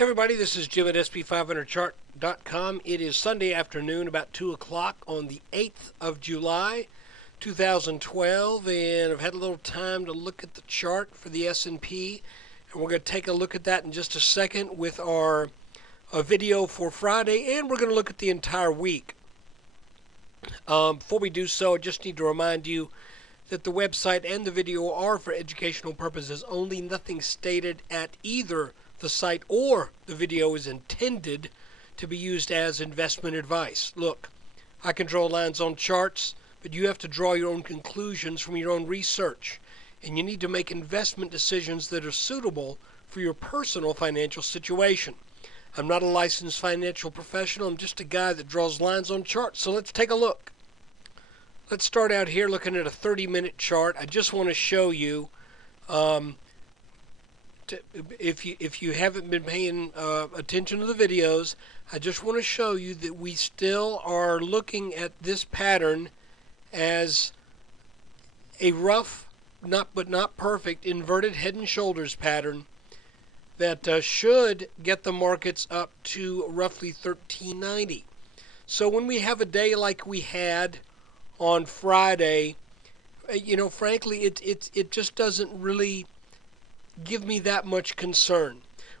Hey everybody, this is Jim at SP500chart.com. It is Sunday afternoon, about 2 o'clock on the 8th of July, 2012, and I've had a little time to look at the chart for the S&P, and we're going to take a look at that in just a second with our video for Friday, and we're going to look at the entire week. Before we do so, I just need to remind you that the website and the video are for educational purposes only. Nothing stated at either the site or the video is intended to be used as investment advice. Look, I can draw lines on charts, but you have to draw your own conclusions from your own research, and you need to make investment decisions that are suitable for your personal financial situation. I'm not a licensed financial professional. I'm just a guy that draws lines on charts. So let's take a look. Let's start out here looking at a 30-minute chart. I just want to show you, if you haven't been paying attention to the videos, I just want to show you that we still are looking at this pattern as a rough, but not perfect, inverted head and shoulders pattern that should get the markets up to roughly 1390. So when we have a day like we had on Friday, frankly, it just doesn't really give me that much concern.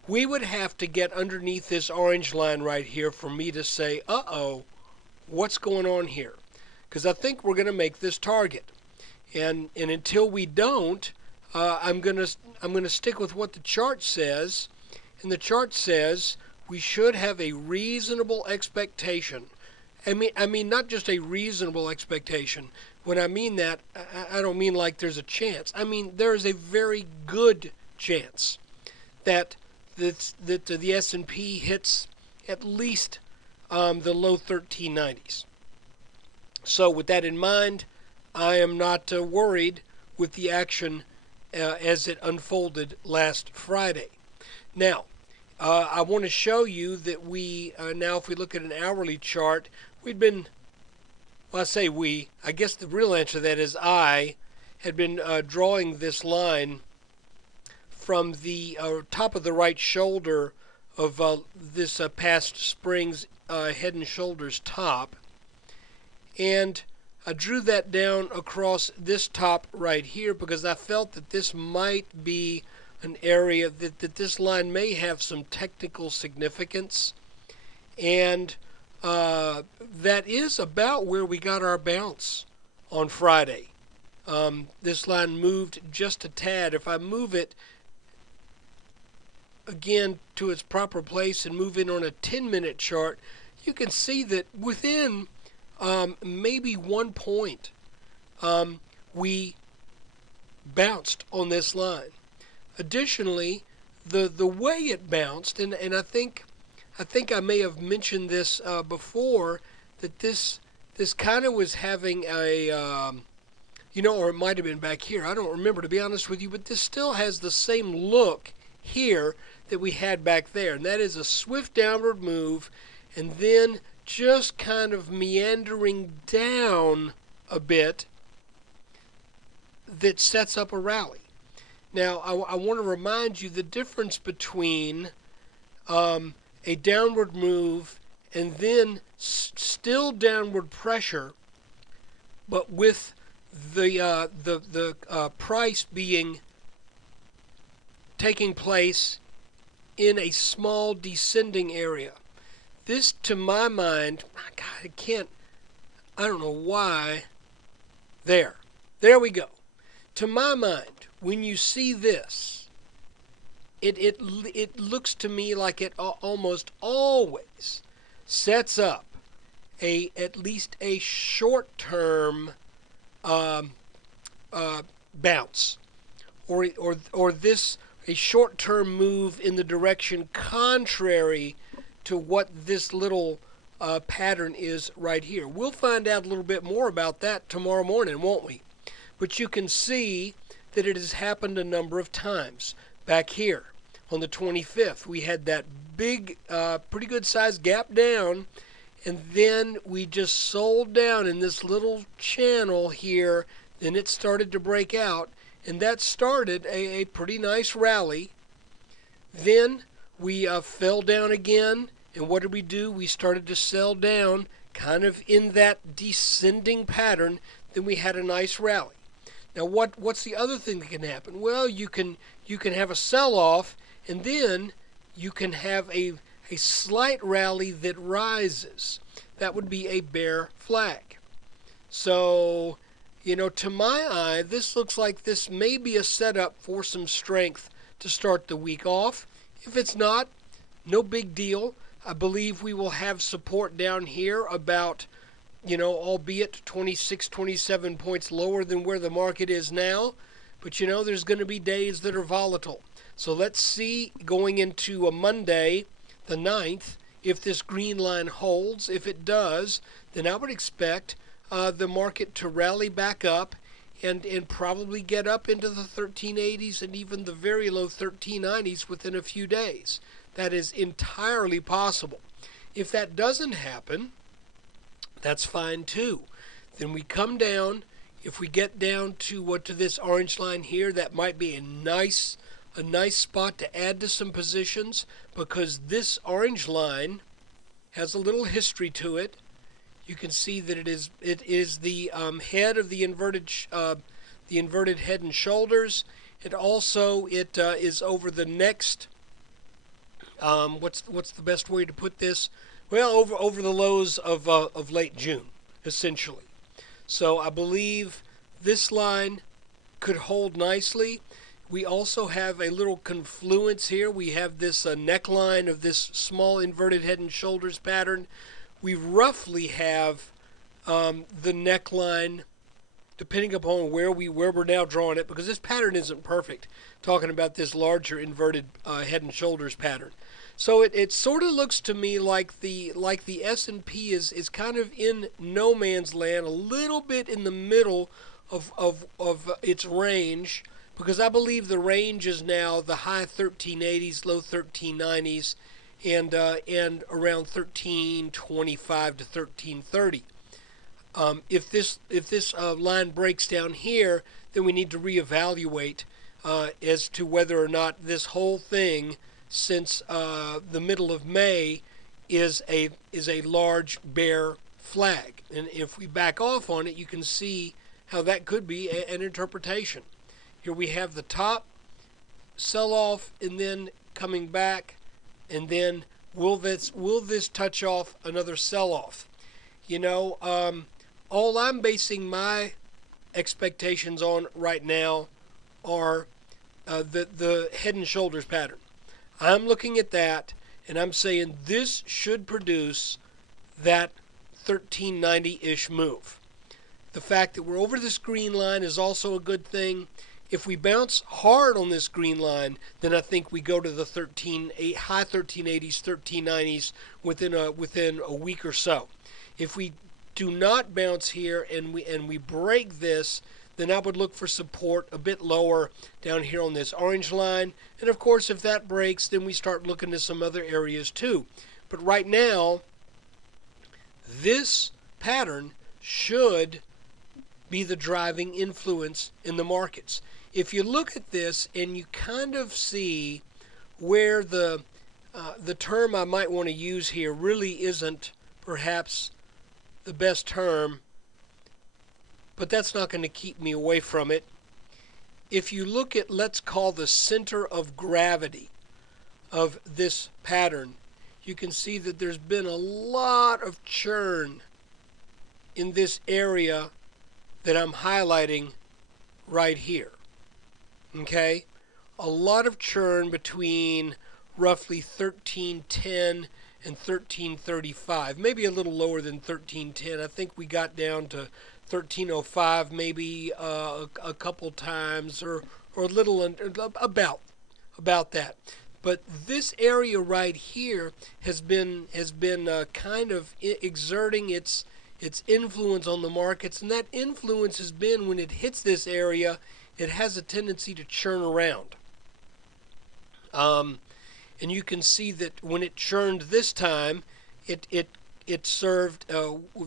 We would have to get underneath this orange line right here for me to say, uh-oh, what's going on here? Because I think we're going to make this target. And until we don't, I'm going to stick with what the chart says. And the chart says we should have a reasonable expectation. I mean, not just a reasonable expectation. When I mean that, I don't mean like there's a chance. I mean, there is a very good chance that the S&P hits at least the low 1390s. So with that in mind, I am not worried with the action as it unfolded last Friday. Now, I want to show you that now if we look at an hourly chart, we'd been, well, I say we, I guess the real answer to that is I had been drawing this line from the top of the right shoulder of this past spring's head and shoulders top, and I drew that down across this top right here because I felt that this might be an area that this line may have some technical significance, and that is about where we got our bounce on Friday. This line moved just a tad. If I move it again to its proper place and move in on a 10-minute chart, you can see that within maybe 1 point we bounced on this line. Additionally, the way it bounced, and I think I may have mentioned this before, that this kind of was having a or it might have been back here. I don't remember, to be honest with you, but this still has the same look here that we had back there, and that is a swift downward move and then just kind of meandering down a bit that sets up a rally. Now, I want to remind you the difference between a downward move and then still downward pressure, but with the price taking place in a small descending area. This, to my mind, God, I don't know why. There we go. To my mind, when you see this, it looks to me like it almost always sets up at least a short-term bounce, or this a short-term move in the direction contrary to what this little pattern is right here. We'll find out a little bit more about that tomorrow morning, won't we? But you can see that it has happened a number of times. Back here on the 25th, we had that big, pretty good sized gap down, and then we just sold down in this little channel here. Then it started to break out, and that started a pretty nice rally. Then we fell down again, and what did we do? We started to sell down kind of in that descending pattern. Then we had a nice rally. Now what's the other thing that can happen? Well, you can have a sell-off, and then you can have a slight rally that rises. That would be a bear flag. So, to my eye, this looks like this may be a setup for some strength to start the week off. If it's not, no big deal. I believe we will have support down here about, albeit 26, 27 points lower than where the market is now. But, there's going to be days that are volatile. So let's see going into a Monday, the 9th, if this green line holds. If it does, then I would expect the market to rally back up and probably get up into the 1380s and even the very low 1390s within a few days. That is entirely possible. If that doesn't happen, that's fine too. Then we come down. If we get down to this orange line here, that might be a nice spot to add to some positions, because this orange line has a little history to it. You can see that it is the head of the inverted head and shoulders. It also is over the next. What's the best way to put this? Well, over the lows of late June, essentially. So I believe this line could hold nicely. We also have a little confluence here. We have this neckline of this small inverted head and shoulders pattern. We roughly have the neckline, depending upon where we're now drawing it, because this pattern isn't perfect, talking about this larger inverted head and shoulders pattern. So it sort of looks to me like the S&P is kind of in no man's land, a little bit in the middle of its range, because I believe the range is now the high 1380s, low 1390s, and around 1325 to 1330. If this line breaks down here, then we need to reevaluate as to whether or not this whole thing, since the middle of May, is a large bear flag. And if we back off on it, you can see how that could be an interpretation. Here we have the top sell-off and then coming back, and then will this touch off another sell-off? All I'm basing my expectations on right now are the head and shoulders pattern. I'm looking at that, and I'm saying this should produce that 1390-ish move. The fact that we're over this green line is also a good thing. If we bounce hard on this green line, then I think we go to the high 1380s, 1390s within a week or so. If we do not bounce here and we break this, then I would look for support a bit lower down here on this orange line. And of course, if that breaks, then we start looking at some other areas too. But right now, this pattern should be the driving influence in the markets. If you look at this and you kind of see where the term I might want to use here really isn't perhaps the best term, but that's not going to keep me away from it. If you look at, let's call the center of gravity of this pattern, you can see that there's been a lot of churn in this area that I'm highlighting right here. Okay? A lot of churn between roughly 1310 and 1335, maybe a little lower than 1310. I think we got down to 1305 maybe a couple times, or a little about that. But this area right here has been kind of exerting its influence on the markets, and that influence has been, when it hits this area, it has a tendency to churn around. And you can see that when it churned this time, it served,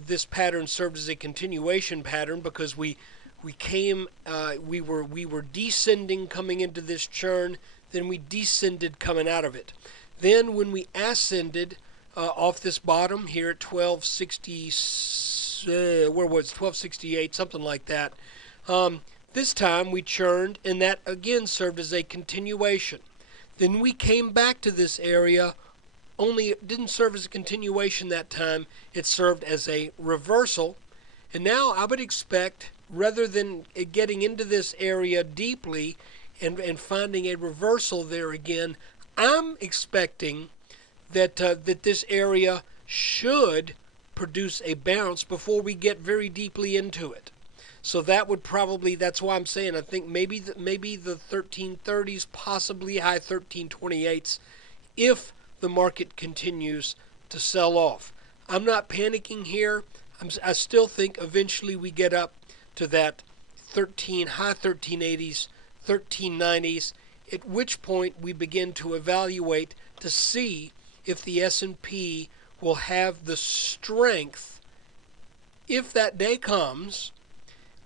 this pattern served as a continuation pattern, because we were descending coming into this churn, then we descended coming out of it. Then when we ascended off this bottom here at 1260, where was it? 1268, something like that. This time we churned, and that again served as a continuation. Then we came back to this area, only it didn't serve as a continuation that time. It served as a reversal. And now I would expect, rather than getting into this area deeply and finding a reversal there again, I'm expecting that this area should produce a bounce before we get very deeply into it. So that would probably, that's why I'm saying I think maybe the 1330s, possibly high 1328s, if the market continues to sell off. I'm not panicking here. I still think eventually we get up to that high 1380s, 1390s, at which point we begin to evaluate to see if the S&P will have the strength. If that day comes,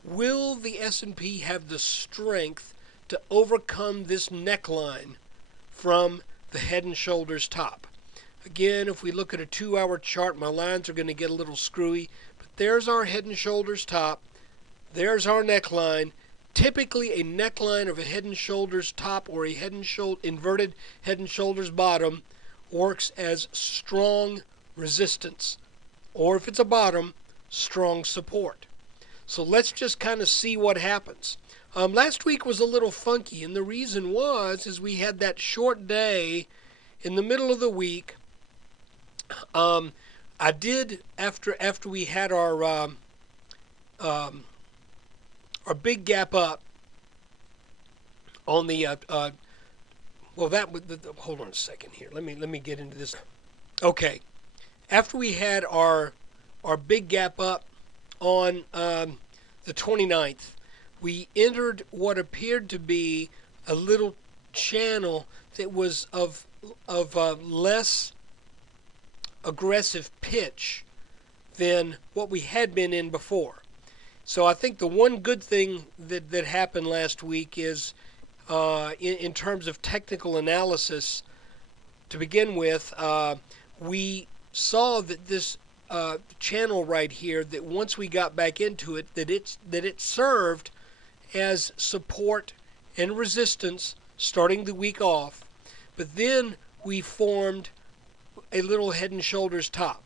will the S&P have the strength to overcome this neckline from the Head and Shoulders top? Again, if we look at a 2-hour chart, my lines are going to get a little screwy, but there's our Head and Shoulders top. There's our neckline. Typically, a neckline of a Head and Shoulders top or a inverted Head and Shoulders bottom works as strong resistance, or if it's a bottom, strong support. So let's just kind of see what happens. Last week was a little funky, and the reason is we had that short day in the middle of the week. I did after we had our big gap up on the hold on a second here. Let me get into this. Okay, after we had our big gap up on the 29th, we entered what appeared to be a little channel that was of less aggressive pitch than what we had been in before. So I think the one good thing that happened last week is in terms of technical analysis, to begin with, we saw that this channel right here, that once we got back into it, that it served as support and resistance starting the week off, but then we formed a little Head and Shoulders top,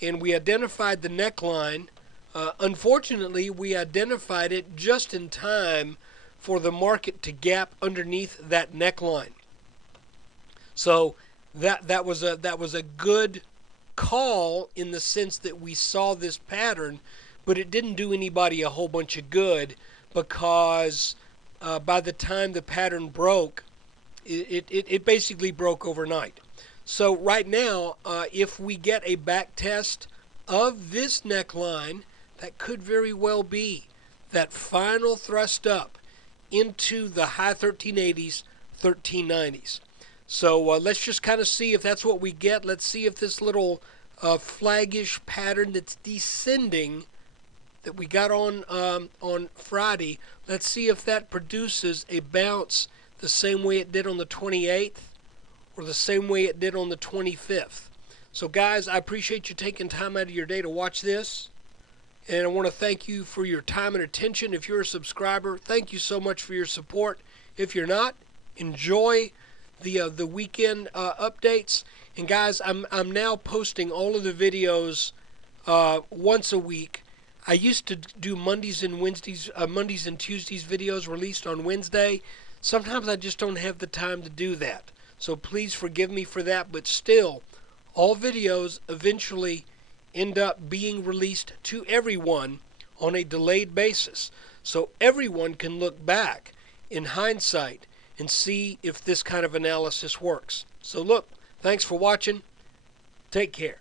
and we identified the neckline. Unfortunately, we identified it just in time for the market to gap underneath that neckline. So that was a good call in the sense that we saw this pattern, but it didn't do anybody a whole bunch of good, because by the time the pattern broke, it basically broke overnight. So right now, if we get a back test of this neckline, that could very well be that final thrust up into the high 1380s, 1390s. So let's just kind of see if that's what we get. Let's see if this little flaggish pattern that's descending that we got on Friday, let's see if that produces a bounce the same way it did on the 28th or the same way it did on the 25th. So guys, I appreciate you taking time out of your day to watch this. And I want to thank you for your time and attention. If you're a subscriber, thank you so much for your support. If you're not, enjoy the weekend updates. And guys, I'm now posting all of the videos once a week. I used to do Mondays and Tuesdays videos released on Wednesday. Sometimes I just don't have the time to do that. So please forgive me for that. But still, all videos eventually end up being released to everyone on a delayed basis. So everyone can look back in hindsight and see if this kind of analysis works. So look, thanks for watching. Take care.